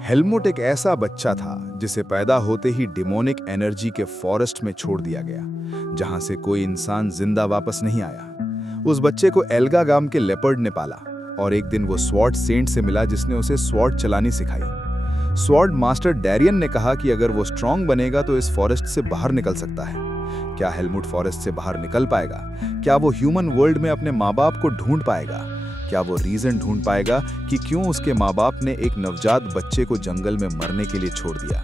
Helmut एक ऐसा बच्चा था जिसे पैदा होते ही डिमोनिक एनर्जी के फॉरेस्ट में छोड़ दिया गया, जहां से कोई इंसान जिंदा वापस नहीं आया। उस बच्चे को एल्गा गाम के लेपर्ड ने पाला और एक दिन वो स्वॉर्ड सेंट से मिला जिसने उसे स्वॉर्ड चलानी सिखाई। स्वॉर्ड मास्टर डैरियन ने कहा कि अगर वो स्ट्रांग बनेगा तो इस फॉरेस्ट से बाहर निकल सकता है। क्या हेलमुट फॉरेस्ट से बाहर निकल पाएगा? क्या वो ह्यूमन वर्ल्ड में अपने माँ बाप को ढूंढ पाएगा? क्या वो रीजन ढूंढ पाएगा कि क्यों उसके माँ बाप ने एक नवजात बच्चे को जंगल में मरने के लिए छोड़ दिया?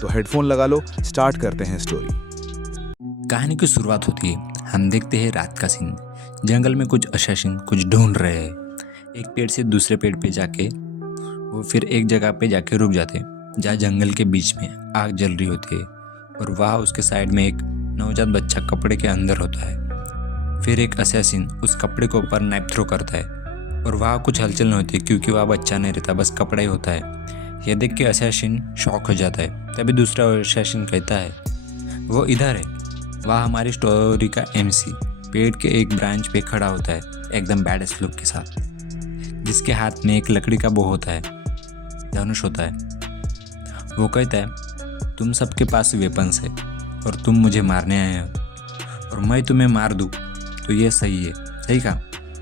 तो हेडफोन लगा लो, स्टार्ट करते हैं स्टोरी। कहानी की शुरुआत होती है। हम देखते हैं रात का सीन। जंगल में कुछ असैसिन कुछ ढूंढ रहे हैं। एक पेड़ से दूसरे पेड़ पे जाके वो फिर एक जगह पे जाके रुक जाते हैं जहाँ जंगल के बीच में आग जल रही होती है और वहाँ उसके साइड में एक नवजात बच्चा कपड़े के अंदर होता है। फिर एक असैसिन उस कपड़े के ऊपर नाइफ थ्रो करता है और वहाँ कुछ हलचल नहीं होती क्योंकि वहाँ बच्चा नहीं रहता, बस कपड़ा ही होता है। यह देख के असैसिन शॉक हो जाता है। तभी दूसरा असैसिन कहता है वो इधर है। वहाँ हमारी स्टोरी का एमसी पेड़ के एक ब्रांच पे खड़ा होता है एकदम बैड लुक के साथ, जिसके हाथ में एक लकड़ी का बो होता है, धनुष होता है। वो कहता है तुम सबके पास वेपन्स है और तुम मुझे मारने आए हो और मैं तुम्हें मार दूँ तो ये सही है। सही कहा,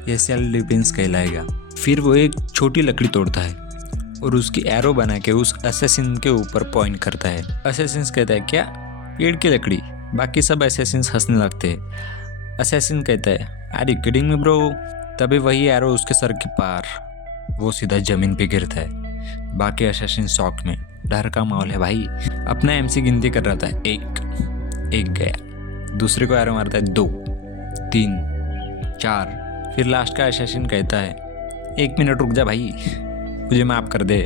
ये सेल्फ डिफेंस कहलाएगा। फिर वो एक छोटी लकड़ी तोड़ता है और उसकी एरो बना के उस असैसिन के ऊपर पॉइंट करता है। असैसिन कहता है क्या पेड़ की लकड़ी? बाकी सब असैसिन हंसने लगते हैं। असैसिन कहता है are you kidding me bro? तभी वही एरो उसके सर के पार वो सीधा जमीन पे गिरता है। बाकी असैसिन शॉक में, डर का माहौल है भाई। अपना एमसी गिनती कर रहा था, एक गया, दूसरे को एरो मारता है 2 3 4। फिर लास्ट का असैसिन कहता है 1 मिनट रुक जा भाई, मुझे माफ़ कर दे।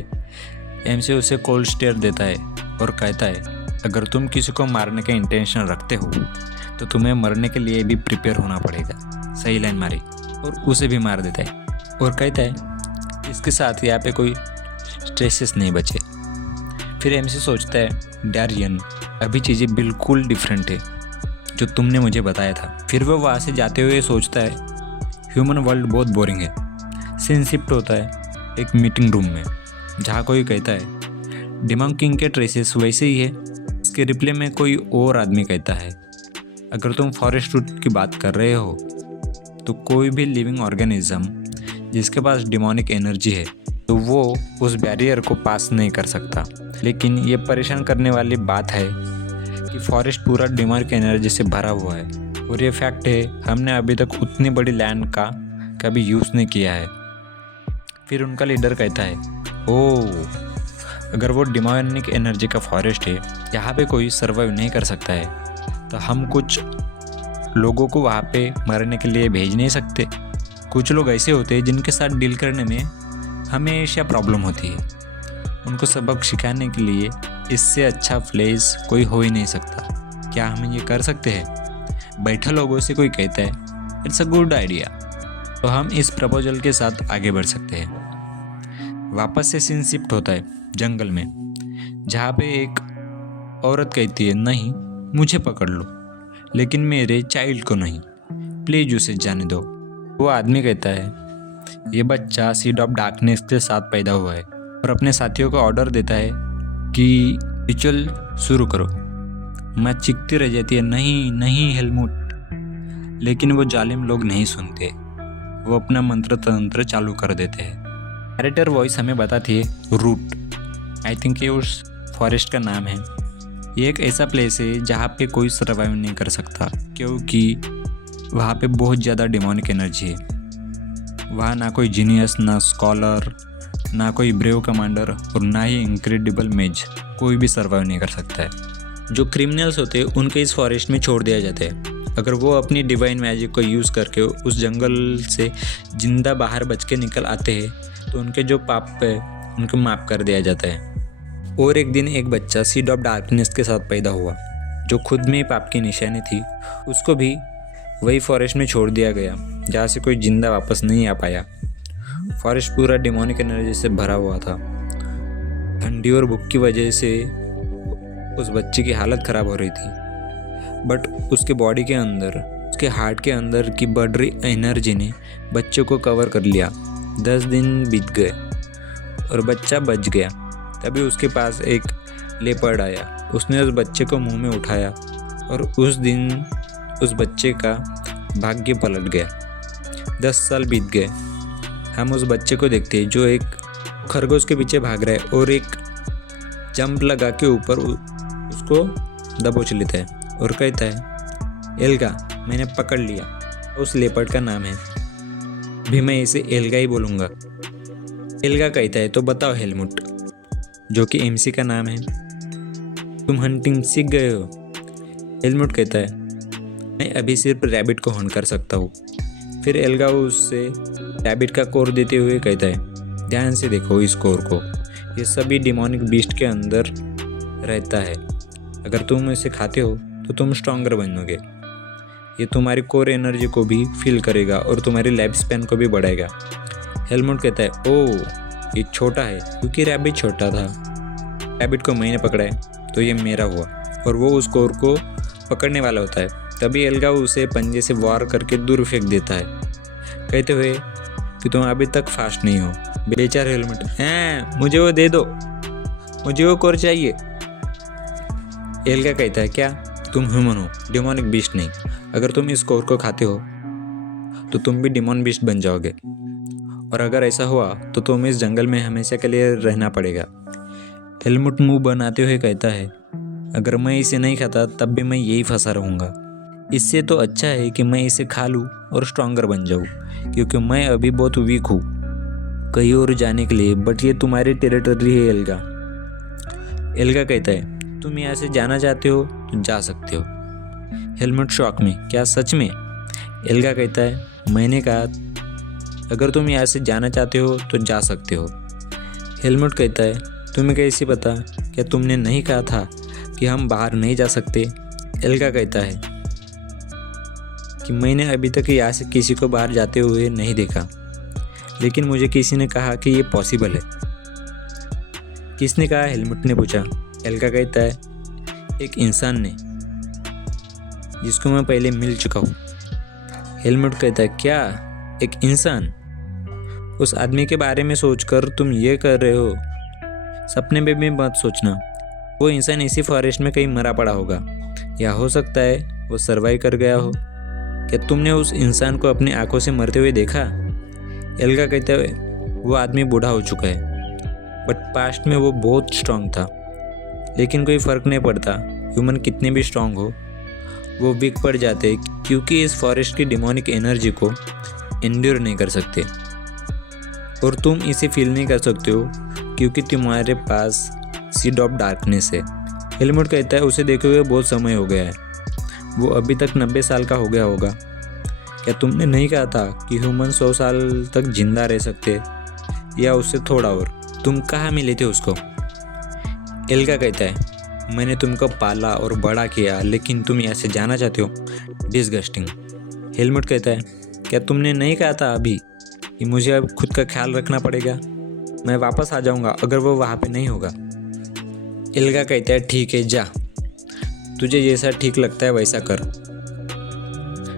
एमसी उसे कोल्ड स्टेयर देता है और कहता है अगर तुम किसी को मारने का इंटेंशन रखते हो तो तुम्हें मरने के लिए भी प्रिपेयर होना पड़ेगा। सही लाइन मारी और उसे भी मार देता है और कहता है इसके साथ यहाँ पे कोई स्ट्रेसेस नहीं बचे। फिर एमसी सोचता है डैरियन अभी चीज़ें बिल्कुल डिफरेंट है जो तुमने मुझे बताया था। फिर वो वहाँ से जाते हुए सोचता है ह्यूमन वर्ल्ड बहुत बोरिंग है। सीन शिफ्ट होता है एक मीटिंग रूम में जहाँ कोई कहता है डिमंक किंग के ट्रेसेस वैसे ही है। इसके रिप्ले में कोई और आदमी कहता है अगर तुम फॉरेस्ट रूट की बात कर रहे हो तो कोई भी लिविंग ऑर्गेनिज्म जिसके पास डिमोनिक एनर्जी है तो वो उस बैरियर को पास नहीं कर सकता। लेकिन ये परेशान करने वाली बात है कि फॉरेस्ट पूरा डिमोनिक एनर्जी से भरा हुआ है और ये फैक्ट है हमने अभी तक उतनी बड़ी लैंड का कभी यूज़ नहीं किया है। फिर उनका लीडर कहता है ओह अगर वो डिमोनिक एनर्जी का फॉरेस्ट है यहाँ पे कोई सर्वाइव नहीं कर सकता है तो हम कुछ लोगों को वहाँ पे मरने के लिए भेज नहीं सकते। कुछ लोग ऐसे होते हैं जिनके साथ डील करने में हमेशा प्रॉब्लम होती है। उनको सबक सिखाने के लिए इससे अच्छा प्लेस कोई हो ही नहीं सकता। क्या हम ये कर सकते हैं? बैठे लोगों से कोई कहता है इट्स अ गुड आइडिया तो हम इस प्रपोजल के साथ आगे बढ़ सकते हैं। वापस से सीन शिफ्ट होता है जंगल में जहाँ पे एक औरत कहती है नहीं मुझे पकड़ लो लेकिन मेरे चाइल्ड को नहीं, प्लीज उसे जाने दो। वो आदमी कहता है ये बच्चा सीड ऑफ डार्कनेस के साथ पैदा हुआ है और अपने साथियों को ऑर्डर देता है कि रिचुअल शुरू करो। मैं चीखती रह जाती है नहीं नहीं हेलमुट, लेकिन वो जालिम लोग नहीं सुनते। वो अपना मंत्र तंत्र चालू कर देते हैं। नैरेटर वॉइस हमें बताती है रूट, आई थिंक ये उस फॉरेस्ट का नाम है। ये एक ऐसा प्लेस है जहाँ पे कोई सर्वाइव नहीं कर सकता क्योंकि वहाँ पे बहुत ज़्यादा डिमोनिक एनर्जी है। वहाँ ना कोई जीनियस, ना स्कॉलर, ना कोई ब्रेव कमांडर और ना ही इनक्रेडिबल मेज, कोई भी सर्वाइव नहीं कर सकता है। जो क्रिमिनल्स होते हैं उनके इस फॉरेस्ट में छोड़ दिया जाता है। अगर वो अपनी डिवाइन मैजिक को यूज़ करके उस जंगल से जिंदा बाहर बच के निकल आते हैं तो उनके जो पाप है उनको माफ़ कर दिया जाता है। और एक दिन एक बच्चा सीड ऑफ डार्कनेस के साथ पैदा हुआ जो खुद में ही पाप की निशानी थी। उसको भी वही फॉरेस्ट में छोड़ दिया गया जहाँ से कोई जिंदा वापस नहीं आ पाया। फॉरेस्ट पूरा डिमोनिक एनर्जी से भरा हुआ था। ठंडी और भूख की वजह से उस बच्चे की हालत ख़राब हो रही थी, बट उसके बॉडी के अंदर, उसके हार्ट के अंदर की बढ़ रही एनर्जी ने बच्चे को कवर कर लिया। 10 दिन बीत गए और बच्चा बच गया। तभी उसके पास एक लेपर्ड आया। उसने उस बच्चे को मुंह में उठाया और उस दिन उस बच्चे का भाग्य पलट गया। 10 साल बीत गए। हम उस बच्चे को देखते हैं जो एक खरगोश के पीछे भाग रहा है और एक जंप लगा के ऊपर उसको दबोच लेता है और कहता है, एल्गा, मैंने पकड़ लिया। उस लेपर्ड का नाम है, भी मैं इसे एल्गा ही बोलूँगा। एल्गा कहता है, तो बताओ हेलमुट, जो कि एमसी का नाम है, तुम हंटिंग सीख गए हो? हेलमुट कहता है, मैं अभी सिर्फ रैबिट को हंट कर सकता हूँ। फिर एल्गा उससे रैबिट का कोर देते हुए कहता है, ध्यान से देखो इस कोर को, ये सभी डिमोनिक बीस्ट के अंदर रहता है। अगर तुम इसे खाते हो तो तुम स्ट्रॉन्गर बनोगे। ये तुम्हारी कोर एनर्जी को भी फील करेगा और तुम्हारी लाइफ स्पैन को भी बढ़ाएगा। हेलमुट कहता है, ओह, ये छोटा है क्योंकि रैबिट छोटा था। रैबिट को मैंने पकड़ा है तो ये मेरा हुआ। और वो उस कोर को पकड़ने वाला होता है। तभी एल्गा उसे पंजे से वार करके दूर फेंक देता है, कहते हुए कि तुम अभी तक फास्ट नहीं हो। बेचारा हेलमुट, हैं, मुझे वो दे दो, मुझे वो कोर चाहिए। एल्गा कहता है, क्या तुम ह्यूमन हो, डिमोनिक बीस्ट नहीं। अगर तुम इस कोर को खाते हो तो तुम भी डिमोन बीस्ट बन जाओगे, और अगर ऐसा हुआ तो तुम्हें इस जंगल में हमेशा के लिए रहना पड़ेगा। हेलमुट मुंह बनाते हुए कहता है, अगर मैं इसे नहीं खाता तब भी मैं यही फंसा रहूँगा। इससे तो अच्छा है कि मैं इसे खा लूँ और स्ट्रॉन्गर बन जाऊँ, क्योंकि मैं अभी बहुत वीक हूँ कहीं और जाने के लिए। बट ये तुम्हारी टेरिटरी है एल्गा। एल्गा कहता है, तुम यहाँ से जाना चाहते हो तो जा सकते हो। हेलमुट शॉक में, क्या सच में? एल्गा कहता है, मैंने कहा अगर तुम यहाँ से जाना चाहते हो तो जा सकते हो। हेलमुट कहता है, तुम्हें कैसे पता? क्या तुमने नहीं कहा था कि हम बाहर नहीं जा सकते? एल्गा कहता है कि मैंने अभी तक यहाँ से किसी को बाहर जाते हुए नहीं देखा, लेकिन मुझे किसी ने कहा कि ये पॉसिबल है। किसने कहा? हेलमुट ने पूछा। एल्गा कहता है, एक इंसान ने, जिसको मैं पहले मिल चुका हूँ। हेलमुट कहता है, क्या एक इंसान? उस आदमी के बारे में सोचकर तुम ये कर रहे हो? सपने में भी मत सोचना। वो इंसान इसी फॉरेस्ट में कहीं मरा पड़ा होगा, या हो सकता है वो सर्वाइव कर गया हो। क्या तुमने उस इंसान को अपनी आंखों से मरते हुए देखा? एल्गा कहता है, वो आदमी बूढ़ा हो चुका है, बट पास्ट में वो बहुत स्ट्रांग था। लेकिन कोई फ़र्क नहीं पड़ता, ह्यूमन कितने भी स्ट्रांग हो, वो वीक पड़ जाते क्योंकि इस फॉरेस्ट की डिमोनिक एनर्जी को एंड्योर नहीं कर सकते। और तुम इसे फील नहीं कर सकते हो क्योंकि तुम्हारे पास सीड ऑफ डार्कनेस है। हेलमुट कहता है, उसे देखे हुए बहुत समय हो गया है, वो अभी तक 90 साल का हो गया होगा। क्या तुमने नहीं कहा था कि ह्यूमन 100 साल तक जिंदा रह सकते, या उससे थोड़ा और? तुम कहाँ मिले थे उसको? एल्गा कहता है, मैंने तुमको पाला और बड़ा किया, लेकिन तुम यहाँ से जाना चाहते हो? डिसगस्टिंग। हेलमुट कहता है, क्या तुमने नहीं कहा था अभी कि मुझे अब खुद का ख्याल रखना पड़ेगा? मैं वापस आ जाऊँगा अगर वो वहाँ पे नहीं होगा। एल्गा कहता है, ठीक है, जा, तुझे जैसा ठीक लगता है वैसा कर।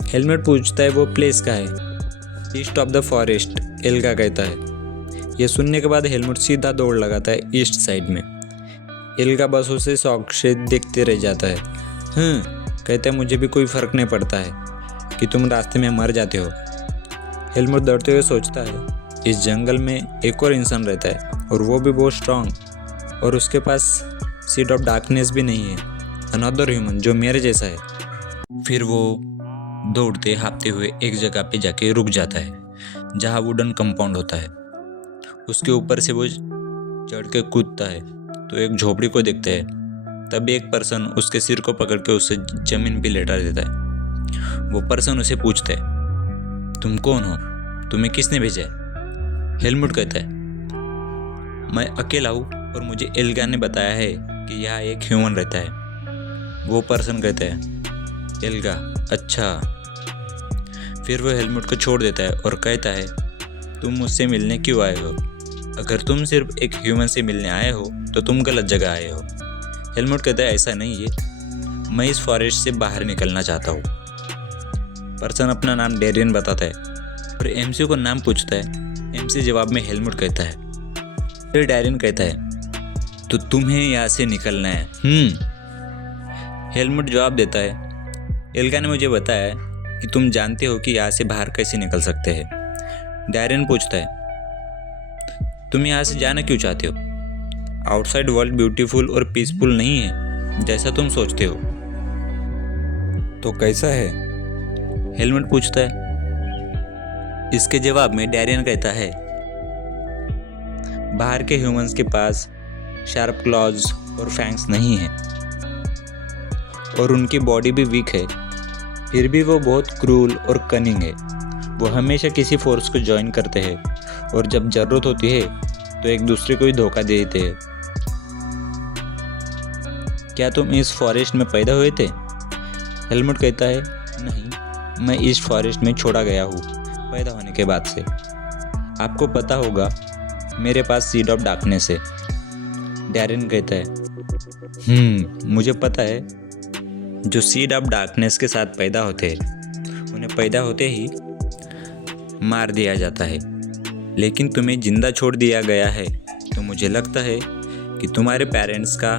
हेलमुट पूछता है, वो प्लेस का है? East of the forest, alga कहता है। यह सुनने के बाद हेलमुट सीधा दौड़ लगाता है ईस्ट साइड में। एल्गा बस उसे शौक से देखते रह जाता है। कहता है, मुझे भी कोई फ़र्क नहीं पड़ता है कि तुम रास्ते में मर जाते हो। हेलमुट दौड़ते हुए सोचता है, इस जंगल में एक और इंसान रहता है और वो भी बहुत स्ट्रांग, और उसके पास सीड ऑफ डार्कनेस भी नहीं है, अनदर ह्यूमन जो मेरे जैसा है। फिर वो दौड़ते हाँफते हुए एक जगह पे जाके रुक जाता है जहाँ वुडन कंपाउंड होता है। उसके ऊपर से वो चढ़ के कूदता है तो एक झोपड़ी को देखता है। तभी एक पर्सन उसके सिर को पकड़ के उसे जमीन पे लेटा देता है। वो पर्सन उसे पूछता है, तुम कौन हो? तुम्हें किसने भेजा है? हेलमुट कहता है, मैं अकेला हूँ और मुझे एल्गा ने बताया है कि यहाँ एक ह्यूमन रहता है। वो पर्सन कहता है, एल्गा, अच्छा। फिर वो हेलमुट को छोड़ देता है और कहता है, तुम मुझसे मिलने क्यों आए हो? अगर तुम सिर्फ एक ह्यूमन से मिलने आए हो तो तुम गलत जगह आए हो। हेलमुट कहता है, ऐसा नहीं है, मैं इस फॉरेस्ट से बाहर निकलना चाहता हूँ। पर्सन अपना नाम डेरियन बताता है और एमसी को नाम पूछता है। एमसी जवाब में हेलमुट कहता है। फिर डेरियन कहता है, तो तुम्हें यहाँ से निकलना है। हेलमुट जवाब देता है, एल्गा ने मुझे बताया कि तुम जानते हो कि यहाँ से बाहर कैसे निकल सकते हैं। डैरियन पूछता है, तुम यहाँ से जाना क्यों चाहते हो? आउटसाइड वर्ल्ड ब्यूटीफुल और पीसफुल नहीं है जैसा तुम सोचते हो। तो कैसा है? हेलमुट पूछता है। इसके जवाब में डैरियन कहता है, बाहर के ह्यूमंस के पास शार्प क्लॉज और फैंग्स नहीं है और उनकी बॉडी भी वीक है, फिर भी वो बहुत क्रूल और कनिंग है। वो हमेशा किसी फोर्स को ज्वाइन करते हैं और जब जरूरत होती है तो एक दूसरे को ही धोखा दे देते हैं। क्या तुम इस फॉरेस्ट में पैदा हुए थे? हेलमुट कहता है, नहीं, मैं इस फॉरेस्ट में छोड़ा गया हूँ पैदा होने के बाद से। आपको पता होगा मेरे पास सीड ऑफ डार्कनेस है। डैरियन कहता है, मुझे पता है। जो सीड ऑफ डार्कनेस के साथ पैदा होते हैं उन्हें पैदा होते ही मार दिया जाता है, लेकिन तुम्हें जिंदा छोड़ दिया गया है तो मुझे लगता है कि तुम्हारे पेरेंट्स का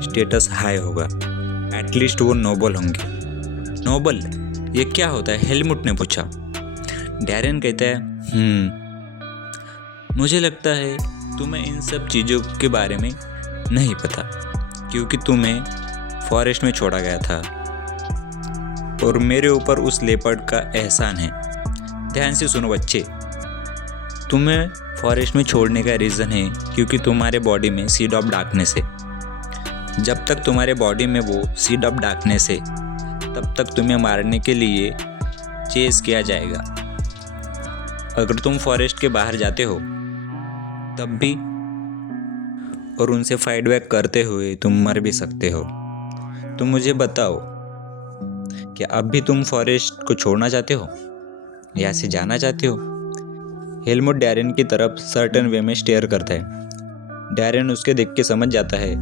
स्टेटस हाई होगा। एटलीस्ट वो नोबल होंगे। नोबल, ये क्या होता है? हेलमुट ने पूछा। डैरियन कहता है, मुझे लगता है तुम्हें इन सब चीज़ों के बारे में नहीं पता, क्योंकि तुम्हें फॉरेस्ट में छोड़ा गया था और मेरे ऊपर उस लेपर्ड का एहसान है। ध्यान से सुनो बच्चे, तुम्हें फॉरेस्ट में छोड़ने का रीज़न है क्योंकि तुम्हारे बॉडी में सीड ऑफ डार्कनेस है। जब तक तुम्हारे बॉडी में वो सीड ऑफ डार्कनेस है तब तक तुम्हें मारने के लिए चेस किया जाएगा। अगर तुम फॉरेस्ट के बाहर जाते हो तब भी और उनसे फाइट बैक करते हुए तुम मर भी सकते हो। तो मुझे बताओ, क्या अब भी तुम फॉरेस्ट को छोड़ना चाहते हो या से जाना चाहते हो? हेलमुट डैरियन की तरफ सर्टेन वे में स्टेयर करता है। डैरियन उसके देख के समझ जाता है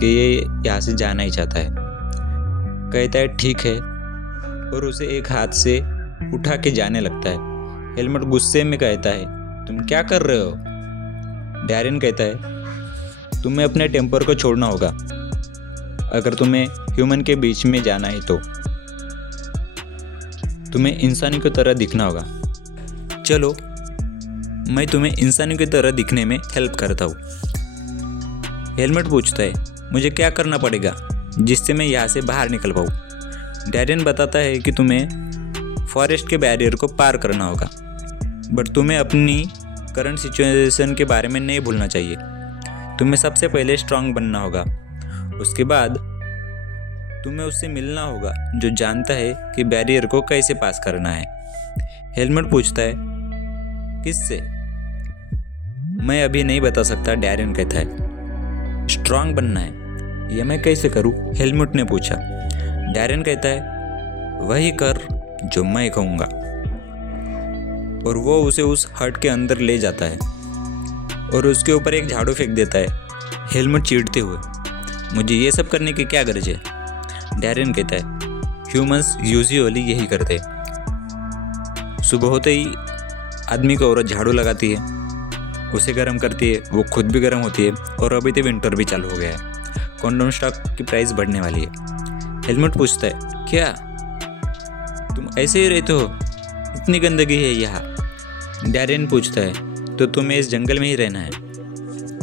कि ये यहाँ से जाना ही चाहता है। कहता है ठीक है, और उसे एक हाथ से उठा के जाने लगता है। हेलमुट गुस्से में कहता है, तुम क्या कर रहे हो? डैरियन कहता है, तुम्हें अपने टेम्पर को छोड़ना होगा अगर तुम्हें ह्यूमन के बीच में जाना है तो तुम्हें इंसानी की तरह दिखना होगा। चलो, मैं तुम्हें इंसानी की तरह दिखने में हेल्प करता हूँ। हेलमुट पूछता है, मुझे क्या करना पड़ेगा जिससे मैं यहाँ से बाहर निकल पाऊँ? डैरियन बताता है कि तुम्हें फॉरेस्ट के बैरियर को पार करना होगा, बट तुम्हें अपनी करंट सिचुएशन के बारे में नहीं भूलना चाहिए। तुम्हें सबसे पहले स्ट्रांग बनना होगा, उसके बाद तुम्हें उससे मिलना होगा जो जानता है कि बैरियर को कैसे पास करना है। हेलमुट पूछता है, किससे? मैं अभी नहीं बता सकता, डैरियन कहता है। स्ट्रांग बनना है, यह मैं कैसे करूं? हेलमुट ने पूछा। डैरियन कहता है, वही कर जो मैं कहूँगा, और वो उसे उस हट के अंदर ले जाता है और उसके ऊपर एक झाड़ू फेंक देता है। हेलमुट चीढ़ते हुए, मुझे ये सब करने की क्या गरज है? डैरियन कहता है, ह्यूमंस यूजुअली यही करते हैं। सुबह होते ही आदमी को औरत झाड़ू लगाती है, उसे गर्म करती है, वो खुद भी गर्म होती है, और अभी तो विंटर भी चालू हो गया है। कॉन्डोम स्टॉक की प्राइस बढ़ने वाली है। हेलमुट पूछता है, क्या तुम ऐसे ही रहते हो? इतनी गंदगी है यहाँ। डैरियन पूछता है, तो तुम्हें इस जंगल में ही रहना है?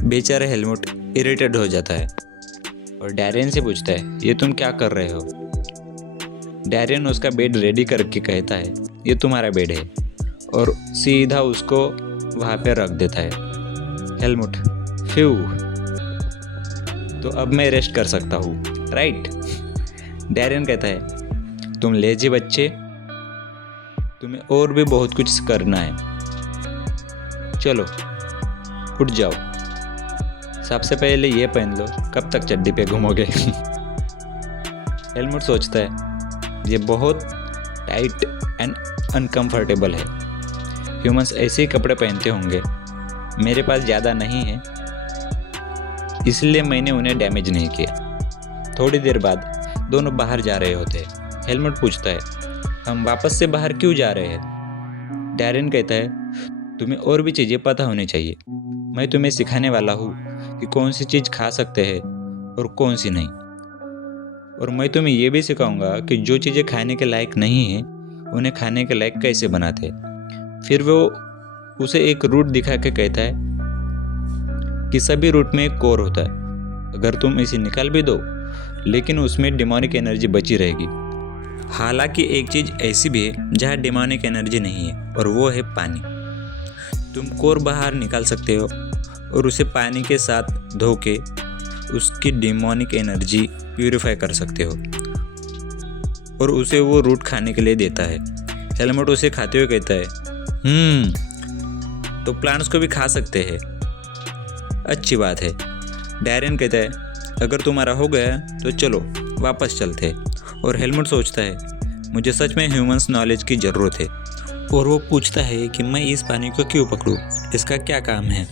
बेचारा हेलमुट इरिटेट हो जाता है और डैरियन से पूछता है, ये तुम क्या कर रहे हो? डैरियन उसका बेड रेडी करके कहता है, ये तुम्हारा बेड है, और सीधा उसको वहाँ पे रख देता है। हेलमुट, फ्यू, तो अब मैं रेस्ट कर सकता हूँ, राइट? डैरियन कहता है, तुम लेजी बच्चे, तुम्हें और भी बहुत कुछ करना है। चलो उठ जाओ, सबसे पहले ये पहन लो, कब तक चड्डी पे घूमोगे? हेलमुट सोचता है, ये बहुत टाइट एंड अनकंफर्टेबल है। ह्यूमंस ऐसे ही कपड़े पहनते होंगे, मेरे पास ज़्यादा नहीं है, इसलिए मैंने उन्हें डैमेज नहीं किया। थोड़ी देर बाद दोनों बाहर जा रहे होते हैं। हेलमुट पूछता है, हम वापस से बाहर क्यों जा रहे हैं? डैरियन कहता है, तुम्हें और भी चीज़ें पता होनी चाहिए। मैं तुम्हें सिखाने वाला हूँ कि कौन सी चीज़ खा सकते हैं और कौन सी नहीं। और मैं तुम्हें ये भी सिखाऊंगा कि जो चीज़ें खाने के लायक नहीं हैं उन्हें खाने के लायक कैसे बनाते हैं। फिर वो उसे एक रूट दिखा के कहता है कि सभी रूट में एक कोर होता है, अगर तुम इसे निकाल भी दो लेकिन उसमें डिमोनिक एनर्जी बची रहेगी। हालांकि एक चीज़ ऐसी भी है जहाँ डिमोनिक एनर्जी नहीं है और वो है पानी। तुम कोर बाहर निकाल सकते हो और उसे पानी के साथ धो के उसकी डिमोनिक एनर्जी प्यूरिफाई कर सकते हो और उसे वो रूट खाने के लिए देता है। हेलमुट उसे खाते हुए कहता है तो प्लांट्स को भी खा सकते हैं, अच्छी बात है। डैरियन कहता है अगर तुम्हारा हो गया तो चलो वापस चलते हैं। और हेलमुट सोचता है मुझे सच में ह्यूमंस नॉलेज की ज़रूरत है। और वो पूछता है कि मैं इस पानी को क्यों पकड़ूं, इसका क्या काम है।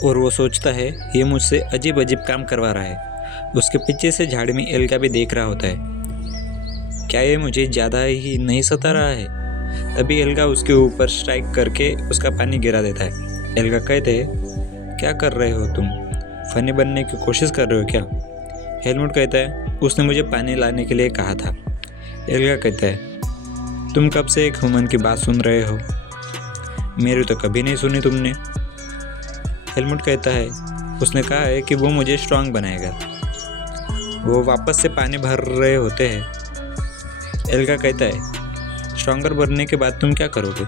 और वो सोचता है ये मुझसे अजीब अजीब काम करवा रहा है। उसके पीछे से झाड़ी में एल्गा भी देख रहा होता है। क्या ये मुझे ज़्यादा ही नहीं सता रहा है। तभी एल्गा उसके ऊपर स्ट्राइक करके उसका पानी गिरा देता है। एल्गा कहते हैं क्या कर रहे हो तुम, फनी बनने की कोशिश कर रहे हो क्या। हेलमुट कहता है उसने मुझे पानी लाने के लिए कहा था। एल्गा कहता है तुम कब से एक ह्यूमन की बात सुन रहे हो, मेरी तो कभी नहीं सुनी तुमने। हेलमुट कहता है उसने कहा है कि वो मुझे स्ट्रांग बनाएगा। वो वापस से पानी भर रहे होते हैं। एल्गा कहता है स्ट्रॉन्गर बनने के बाद तुम क्या करोगे,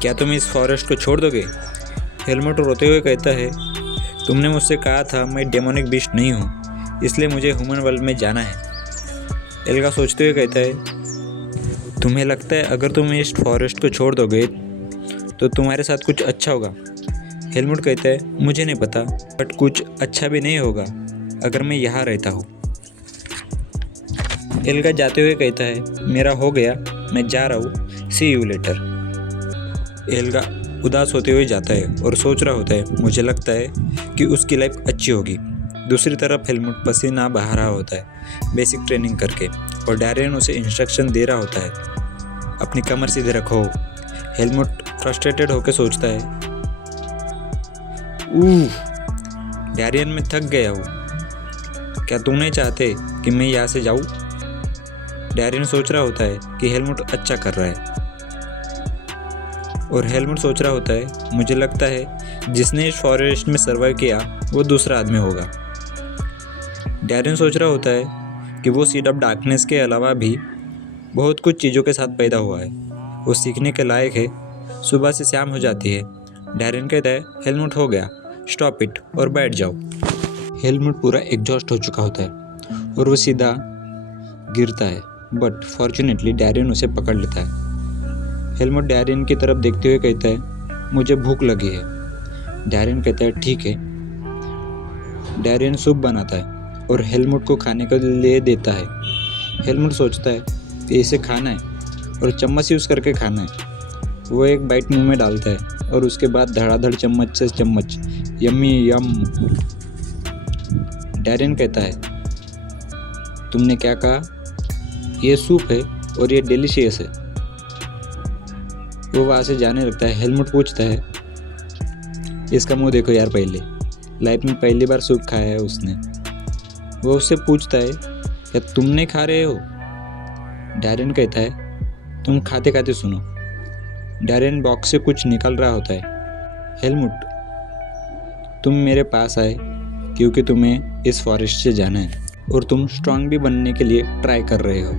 क्या तुम इस फॉरेस्ट को छोड़ दोगे। हेलमुट रोते हुए कहता है तुमने मुझसे कहा था मैं डेमोनिक बीस्ट नहीं हूँ, इसलिए मुझे ह्यूमन वर्ल्ड में जाना है। एल्गा सोचते हुए कहता है तुम्हें लगता है अगर तुम इस फॉरेस्ट को छोड़ दोगे तो तुम्हारे साथ कुछ अच्छा होगा। हेलमुट कहता है मुझे नहीं पता, बट कुछ अच्छा भी नहीं होगा अगर मैं यहाँ रहता हूँ। एल्गा जाते हुए कहता है मेरा हो गया, मैं जा रहा हूँ, सी यू लेटर। एल्गा उदास होते हुए जाता है और सोच रहा होता है मुझे लगता है कि उसकी लाइफ अच्छी होगी। दूसरी तरफ हेलमुट पसीना बहा रहा होता है बेसिक ट्रेनिंग करके और डैरियन उसे इंस्ट्रक्शन दे रहा होता है अपनी कमर सीधे रखो। हेलमुट फ्रस्ट्रेटेड होकर सोचता है डैरियन मैं थक गया हूँ, क्या तुम नहीं चाहते कि मैं यहाँ से जाऊँ। डैरियन सोच रहा होता है कि हेलमुट अच्छा कर रहा है और हेलमुट सोच रहा होता है मुझे लगता है जिसने इस फॉरेस्ट में सर्वाइव किया वो दूसरा आदमी होगा। डैरियन सोच रहा होता है कि वो सीड ऑफ डार्कनेस के अलावा भी बहुत कुछ चीज़ों के साथ पैदा हुआ है, वो सीखने के लायक है। सुबह से शाम हो जाती है। डैरियन कहता है हेलमुट हो गया, स्टॉप इट और बैठ जाओ। हेलमुट पूरा एग्जॉस्ट हो चुका होता है और वो सीधा गिरता है, बट फॉर्चुनेटली डैरियन उसे पकड़ लेता है। हेलमुट डैरियन की तरफ देखते हुए कहता है मुझे भूख लगी है। डैरियन कहता है ठीक है। डैरियन सूप बनाता है और हेलमुट को खाने के लिए देता है। हेलमुट सोचता है कि इसे खाना है और चम्मच यूज़ करके खाना है। वो एक बाइट मुंह में डालता है और उसके बाद धड़ाधड़ चम्मच से चम्मच, यम्मी यम। डैरियन कहता है तुमने क्या कहा, ये सूप है और ये डिलीशियस है। वो वहाँ से जाने लगता है। हेलमुट पूछता है इसका मुंह देखो यार, पहले लाइफ में पहली बार सूप खाया है उसने। वो उससे पूछता है क्या तुम नहीं खा रहे हो। डैरियन कहता है तुम खाते खाते सुनो। डैरियन बॉक्स से कुछ निकल रहा होता है। हेलमुट तुम मेरे पास आए क्योंकि तुम्हें इस फॉरेस्ट से जाना है और तुम स्ट्रांग भी बनने के लिए ट्राई कर रहे हो।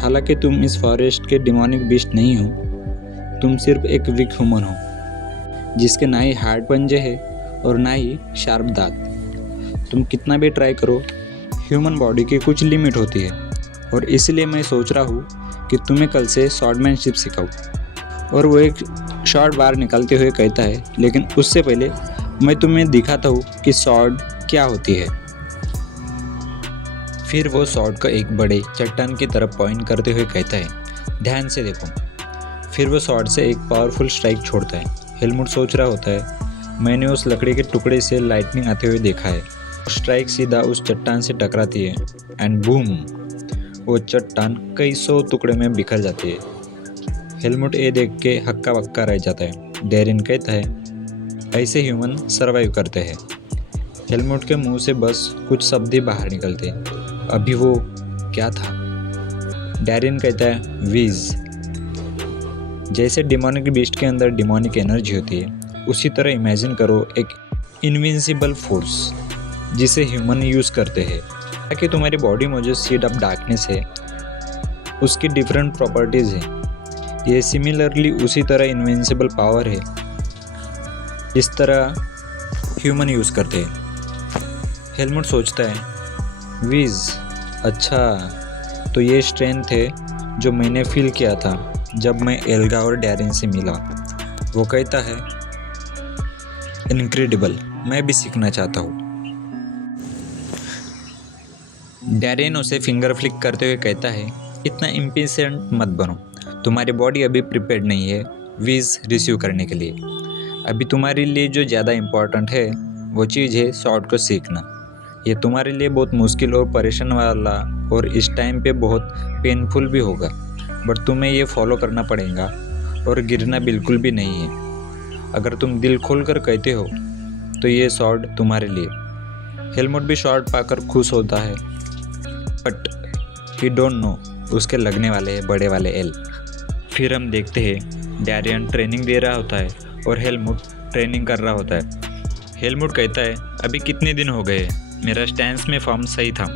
हालांकि तुम इस फॉरेस्ट के डिमोनिक बीस्ट नहीं हो, तुम सिर्फ एक वीक ह्यूमन हो जिसके ना ही हार्ड पंजे है और ना ही शार्प दांत। तुम कितना भी ट्राई करो, ह्यूमन बॉडी की कुछ लिमिट होती है और इसलिए मैं सोच रहा हूँ कि तुम्हें कल से स्वॉर्डमैनशिप सिखाऊं। और वो एक शॉर्ट बार निकालते हुए कहता है लेकिन उससे पहले मैं तुम्हें दिखाता हूँ कि स्वॉर्ड क्या होती है। फिर वो स्वॉर्ड को एक बड़े चट्टान की तरफ पॉइंट करते हुए कहता है ध्यान से देखो। फिर वो स्वॉर्ड से एक पावरफुल स्ट्राइक छोड़ता है। हेलमुट सोच रहा होता है मैंने उस लकड़ी के टुकड़े से लाइटनिंग आते हुए देखा है। स्ट्राइक सीधा उस चट्टान से टकराती है एंड बूम, वो चट्टान कई 100 टुकड़े में बिखर जाती है। हेलमुट ये देख के हक्का बक्का रह जाता है। डैरियन कहता है ऐसे ह्यूमन सरवाइव करते हैं। हेलमुट के मुंह से बस कुछ शब्द ही बाहर निकलते। अभी वो क्या था? डैरियन कहता है वीज। जैसे डिमोनिक बीस्ट के अंदर डिमोनिक एनर्जी होती है, उसी तरह इमेजिन करो एक इनविंसिबल फोर्स जिसे ह्यूमन यूज़ करते हैं। ताकि तुम्हारी बॉडी में जो सीड ऑफ डार्कनेस है उसकी डिफरेंट प्रॉपर्टीज़ हैं। ये सिमिलरली उसी तरह इनविंसिबल पावर है जिस तरह ह्यूमन यूज़ करते हैं। हेलमुट सोचता है वीज, अच्छा तो ये स्ट्रेंथ है जो मैंने फील किया था जब मैं एल्गा और डैरियन से मिला। वो कहता है इनक्रेडिबल, मैं भी सीखना चाहता हूँ। डैरियन उसे फिंगर फ्लिक करते हुए कहता है इतना इम्पेशेंट मत बनो, तुम्हारी बॉडी अभी प्रिपेयर्ड नहीं है वीज रिसीव करने के लिए। अभी तुम्हारे लिए जो ज़्यादा इम्पोर्टेंट है वो चीज़ है शॉर्ट को सीखना। ये तुम्हारे लिए बहुत मुश्किल और परेशान वाला और इस टाइम पे बहुत पेनफुल भी होगा, बट तुम्हें ये फॉलो करना पड़ेगा और गिरना बिल्कुल भी नहीं है। अगर तुम दिल खोल कर कहते हो तो ये शॉर्ट तुम्हारे लिए। हेलमुट भी शॉर्ट पाकर खुश होता है, बट ही डोंट नो उसके लगने वाले हैं बड़े वाले एल। फिर हम देखते हैं डैरियन ट्रेनिंग दे रहा होता है और हेलमुट ट्रेनिंग कर रहा होता है। हेलमुट कहता है अभी कितने दिन हो गए, मेरा स्टैंस में फॉर्म सही था।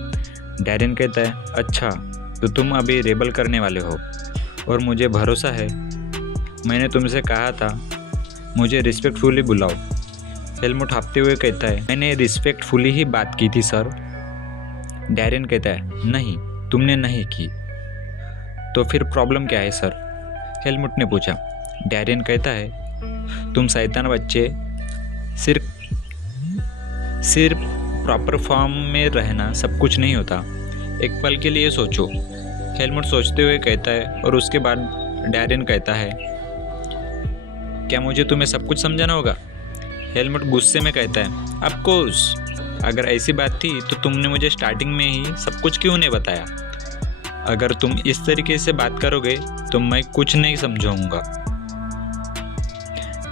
डैरियन कहता है अच्छा तो तुम अभी रेबल करने वाले हो और मुझे भरोसा है, मैंने तुमसे कहा था मुझे रिस्पेक्टफुली बुलाओ। हेलमुट हाँफते हुए कहता है मैंने रिस्पेक्टफुली ही बात की थी सर। डैरियन कहता है नहीं, तुमने नहीं की। तो फिर प्रॉब्लम क्या है सर? हेलमुट ने पूछा। डैरियन कहता है तुम शैतान बच्चे, सिर्फ प्रॉपर फॉर्म में रहना सब कुछ नहीं होता, एक पल के लिए सोचो। हेलमुट सोचते हुए कहता है और उसके बाद डैरियन कहता है क्या मुझे तुम्हें सब कुछ समझाना होगा? हेलमुट गुस्से में कहता है ऑफ कोर्स, अगर ऐसी बात थी तो तुमने मुझे स्टार्टिंग में ही सब कुछ क्यों नहीं बताया? अगर तुम इस तरीके से बात करोगे तो मैं कुछ नहीं समझाऊंगा।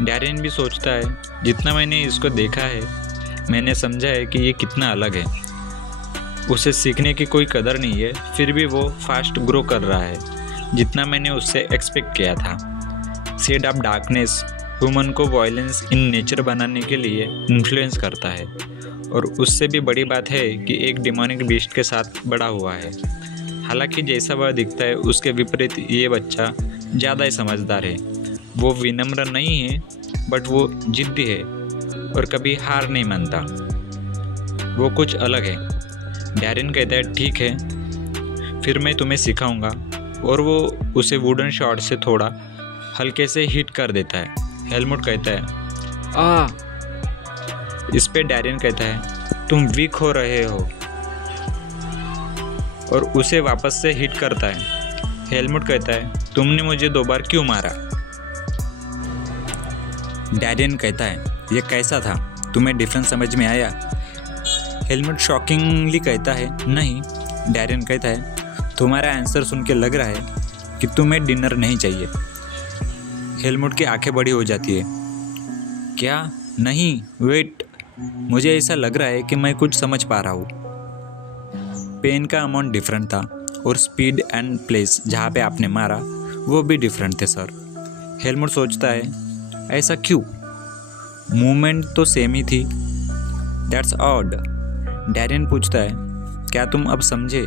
डैरियन भी सोचता है जितना मैंने इसको देखा है मैंने समझा है कि ये कितना अलग है। उसे सीखने की कोई कदर नहीं है, फिर भी वो फास्ट ग्रो कर रहा है जितना मैंने उससे एक्सपेक्ट किया था। सीड ऑफ डार्कनेस ह्यूमन को वायलेंस इन नेचर बनाने के लिए इन्फ्लुएंस करता है, और उससे भी बड़ी बात है कि एक डिमोनिक बीस्ट के साथ बड़ा हुआ है। हालांकि जैसा वह दिखता है उसके विपरीत ये बच्चा ज़्यादा ही समझदार है। वो विनम्र नहीं है बट वो जिद्दी है और कभी हार नहीं मानता। वो कुछ अलग है। डैरियन कहता है ठीक है, फिर मैं तुम्हें सिखाऊंगा, और वो उसे वुडन शॉट से थोड़ा हल्के से हिट कर देता है। हेलमुट कहता है इस पे डैरियन कहता है तुम वीक हो रहे हो, और उसे वापस से हिट करता है। हेलमुट कहता है तुमने मुझे 2 बार क्यों मारा? डैरियन कहता है ये कैसा था, तुम्हें डिफरेंस समझ में आया? हेलमुट शॉकिंगली कहता है नहीं। डैरियन कहता है तुम्हारा आंसर सुन के लग रहा है कि तुम्हें डिनर नहीं चाहिए। हेलमुट की आंखें बड़ी हो जाती है। क्या? नहीं, वेट, मुझे ऐसा लग रहा है कि मैं कुछ समझ पा रहा हूँ। पेन का अमाउंट डिफरेंट था और स्पीड एंड प्लेस जहाँ पे आपने मारा वो भी डिफरेंट थे सर। हेलमुट सोचता है ऐसा क्यों? मूवमेंट तो सेम ही थी। That's odd. डैरियन पूछता है क्या तुम अब समझे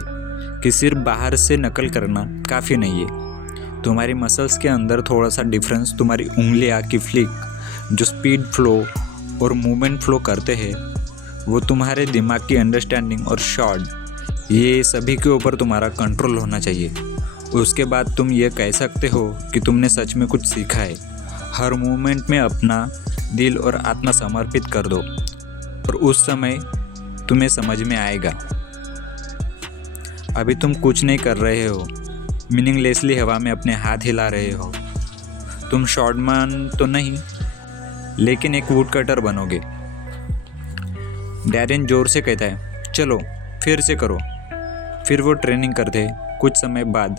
कि सिर्फ बाहर से नकल करना काफ़ी नहीं है? तुम्हारी मसल्स के अंदर थोड़ा सा डिफरेंस, तुम्हारी उंगलियां की फ्लिक जो स्पीड फ्लो और मूवमेंट फ्लो करते हैं, वो तुम्हारे दिमाग की अंडरस्टैंडिंग और शॉट, ये सभी के ऊपर तुम्हारा कंट्रोल होना चाहिए। उसके बाद तुम ये कह सकते हो कि तुमने सच में कुछ सीखा है। हर मूवमेंट में अपना दिल और आत्मा समर्पित कर दो और उस समय तुम्हें समझ में आएगा। अभी तुम कुछ नहीं कर रहे हो, मीनिंगलेसली हवा में अपने हाथ हिला रहे हो। तुम शॉर्टमैन तो नहीं, लेकिन एक वुड कटर बनोगे। डैरियन जोर से कहता है चलो फिर से करो। फिर वो ट्रेनिंग करते। कुछ समय बाद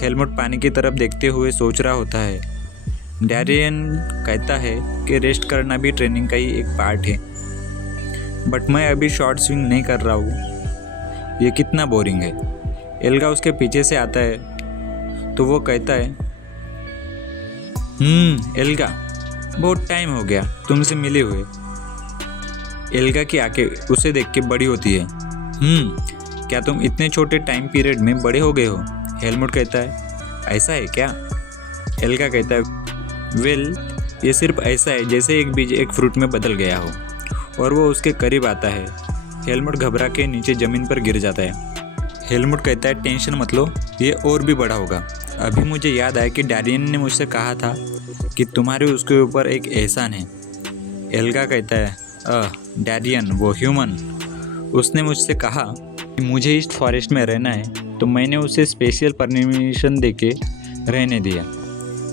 हेलमुट पानी की तरफ देखते हुए सोच रहा होता है डैरियन कहता है कि रेस्ट करना भी ट्रेनिंग का ही एक पार्ट है, बट मैं अभी शॉर्ट स्विंग नहीं कर रहा हूँ, ये कितना बोरिंग है। एल्गा उसके पीछे से आता है तो वो कहता है, एल्गा बहुत टाइम हो गया तुमसे मिले हुए। एल्गा की आंखें उसे देख के बड़ी होती है। क्या तुम इतने छोटे टाइम पीरियड में बड़े हो गए हो? हेलमुट कहता है, ऐसा है क्या? एल्गा कहता है, वेल ये सिर्फ ऐसा है जैसे एक बीज एक फ्रूट में बदल गया हो। और वो उसके करीब आता है। हेलमुट घबरा के नीचे ज़मीन पर गिर जाता है। हेलमुट कहता है, टेंशन मत लो, ये और भी बड़ा होगा। अभी मुझे याद आया कि डैरियन ने मुझसे कहा था कि तुम्हारे उसके ऊपर एक एहसान है। एल्गा कहता है, डैरियन वो ह्यूमन, उसने मुझसे कहा कि मुझे इस फॉरेस्ट में रहना है, तो मैंने उसे स्पेशल परमिशन देके रहने दिया।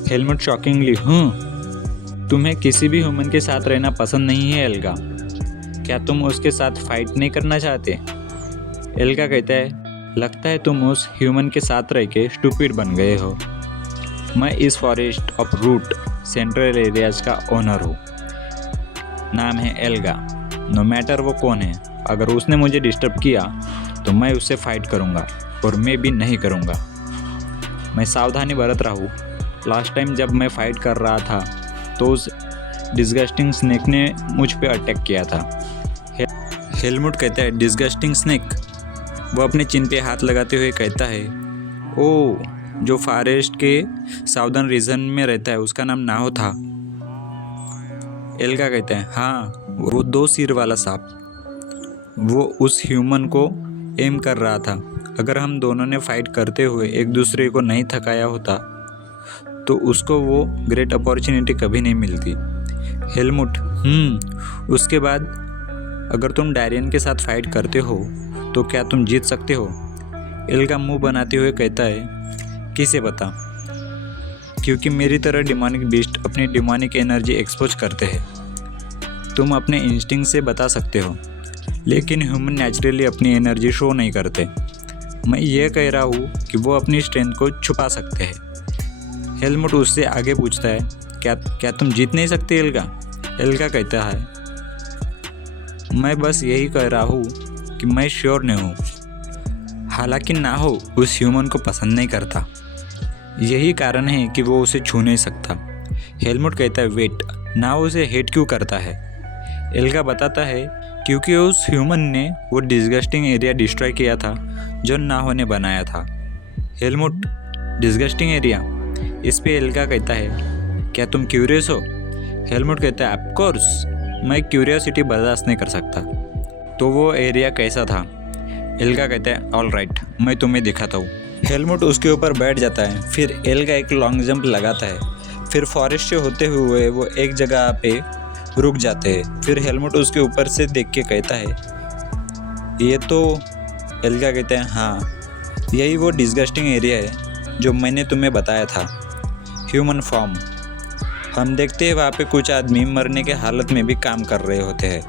हेलमुट शॉकिंगली, तुम्हें किसी भी ह्यूमन के साथ रहना पसंद नहीं है एल्गा? क्या तुम उसके साथ फाइट नहीं करना चाहते? एल्गा कहता है, लगता है तुम उस ह्यूमन के साथ रह के स्टूपिड बन गए हो। मैं इस forest of root central areas का ओनर हूँ, नाम है एल्गा। नो मैटर वो कौन है, अगर उसने मुझे डिस्टर्ब किया तो मैं उससे फाइट करूँगा, और मैं भी नहीं करूँगा। मैं सावधानी बरत रहा हूँ। लास्ट टाइम जब मैं फाइट कर रहा था तो उस डिस्गस्टिंग स्नेक ने मुझ पे अटैक किया था। हेलमुट कहता है, डिस्गस्टिंग स्नेक? वो अपने चिन पे हाथ लगाते हुए कहता है, ओ, जो फॉरेस्ट के साउदर्न रीजन में रहता है, उसका नाम नाहो था। एल्गा कहता है, हाँ, वो 2 सिर वाला सांप। वो उस ह्यूमन को एम कर रहा था। अगर हम दोनों ने फाइट करते हुए एक दूसरे को नहीं थकाया होता तो उसको वो ग्रेट अपॉर्चुनिटी कभी नहीं मिलती। हेलमुट, उसके बाद अगर तुम डैरियन के साथ फाइट करते हो तो क्या तुम जीत सकते हो? एल्गा मुंह बनाते हुए कहता है, किसे पता, क्योंकि मेरी तरह डिमोनिक बीस्ट अपनी डिमोनिक एनर्जी एक्सपोज करते हैं। तुम अपने इंस्टिंक्ट से बता सकते हो, लेकिन ह्यूमन नेचुरली अपनी एनर्जी शो नहीं करते। मैं ये कह रहा हूँ कि वो अपनी स्ट्रेंथ को छुपा सकते हैं। हेलमुट उससे आगे पूछता है, क्या तुम जीत नहीं सकते एल्गा? एल्गा कहता है, मैं बस यही कह रहा हूँ कि मैं श्योर नहीं हूँ। हालांकि नाहो उस ह्यूमन को पसंद नहीं करता, यही कारण है कि वो उसे छू नहीं सकता। हेलमुट कहता है, वेट, नाहो उसे हेट क्यों करता है? एल्गा बताता है, क्योंकि उस ह्यूमन ने वो डिस्गस्टिंग एरिया डिस्ट्रॉय किया था जो नाहो ने बनाया था। Helmut, disgusting area? इस पे एल्गा कहता है, क्या तुम क्यूरियस हो? हेलमुट कहता है, ऑफ कोर्स, मैं क्यूरियोसिटी बर्दाश्त नहीं कर सकता। तो वो एरिया कैसा था? एल्गा कहता है, ऑल राइट, मैं तुम्हें दिखाता हूँ। हेलमुट उसके ऊपर बैठ जाता है। फिर एल्गा एक लॉन्ग जंप लगाता है। फिर फॉरेस्ट से होते हुए वो एक जगह पे रुक जाते हैं। फिर हेलमुट उसके ऊपर से देख के कहता है, ये तो? एल्गा कहता है, हाँ, यही वो डिस्गस्टिंग एरिया है जो मैंने तुम्हें बताया था, ह्यूमन फॉर्म। हम देखते हैं वहाँ पे कुछ आदमी मरने के हालत में भी काम कर रहे होते हैं।